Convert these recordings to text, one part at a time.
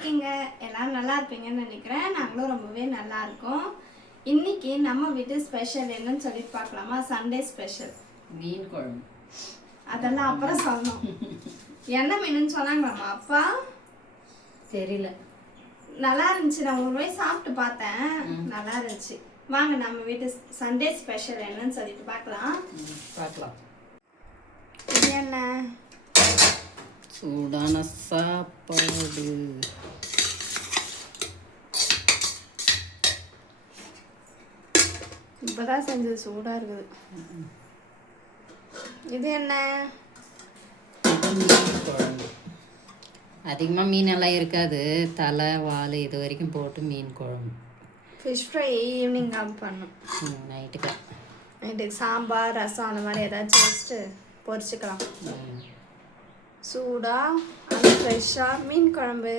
இருக்கீங்க? எல்லாரும் நல்லா இருப்பீங்கன்னு நினைக்கிறேன். நாங்களும் ரொம்பவே நல்லா இருக்கோம். இன்னைக்கு நம்ம வீட்டு ஸ்பெஷல் என்னன்னு சொல்லிட்டு பார்க்கலாமா? சண்டே ஸ்பெஷல் மீன் குழம்பு. அதெல்லாம் அப்புறம் சொல்லணும். என்ன மீனுன்னு சொன்னாங்களாமா அப்பா? தெரியல. நல்லா இருந்துச்சு. நான் ஒரு வாய் சாப்பிட்டு பார்த்தேன், நல்லா இருந்துச்சு. வாங்க நம்ம வீட்டு சண்டே ஸ்பெஷல் என்னன்னு சொல்லிட்டு பார்க்கலாம். இது என்ன? சூடான சாப்பாடு. இப்பதான் செஞ்சது, சூடா இருக்குது. இது என்ன? மீன் குழம்பு. அதிகமாக மீனெல்லாம் இருக்காது, தலை வால் இது வரைக்கும் போட்டு மீன் குழம்பு. ஃபிஷ் ஃப்ரை ஈவினிங் பண்ணணும். நைட்டுக்கு சாம்பார் ரசம் அந்த மாதிரி ஏதாச்சும் வச்சுட்டு பொரிச்சுக்கலாம். சூடா அது ஃப்ரெஷ்ஷாக மீன் குழம்பு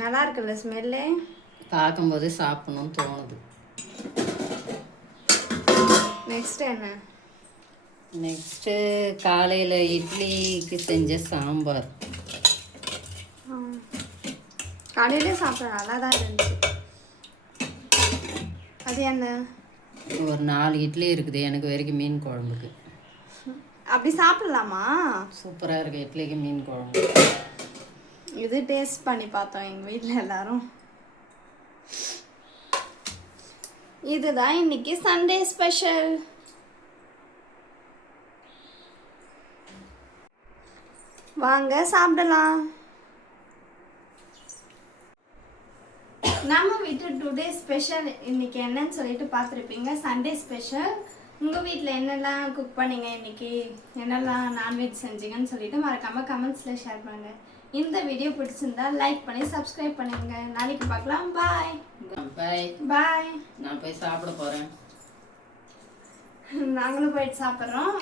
நல்லா இருக்குல்ல ஸ்மெல்லு. பார்க்கும்போது சாப்பிடணும்னு தோணுது. நெக்ஸ்ட் என்ன? நெக்ஸ்ட்டு காலையில் இட்லிக்கு செஞ்ச சாம்பார். காலையிலே சாப்பிட நல்லா தான் இருந்துச்சு. அது என்ன? ஒரு 4 இட்லி இருக்குது எனக்கு வரைக்கும் மீன் குழம்புக்கு. அப்படி சாப்பிடலாமா? சூப்பராக இருக்குது இட்லிக்கு மீன் குழம்பு. இது டேஸ்ட் பண்ணி பார்த்தோம் எங்கள் வீட்டில் எல்லாரும். இதுதான் இன்னைக்கு சண்டே ஸ்பெஷல். வாங்க சாப்பிடலாம். நம்ம வீட்டு டுடே ஸ்பெஷல் இன்னைக்கு என்னன்னு சொல்லிட்டு பார்த்துருப்பீங்க. Sunday special. உங்கள் வீட்டில் என்னெல்லாம் குக் பண்ணீங்க இன்னைக்கு, என்னெல்லாம் நான்வெஜ் செஞ்சீங்கன்னு சொல்லிட்டு மறக்காமல் கமெண்ட்ஸில் ஷேர் பண்ணுங்கள். இந்த வீடியோ பிடிச்சிருந்தா லைக் பண்ணி சப்ஸ்கிரைப் பண்ணுங்க. நாளைக்கு பார்க்கலாம். பாய் பாய் பாய். நான் போய் சாப்பிட போகிறேன். நாங்களும் போயிட்டு சாப்பிட்றோம்.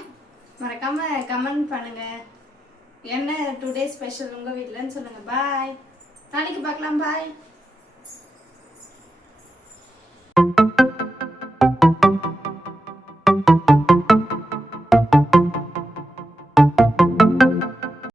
மறக்காமல் கமெண்ட் பண்ணுங்கள் என்ன டுடே ஸ்பெஷல் உங்கள் வீட்டிலன்னு சொல்லுங்கள். பாய். நாளைக்கு பார்க்கலாம். பாய்.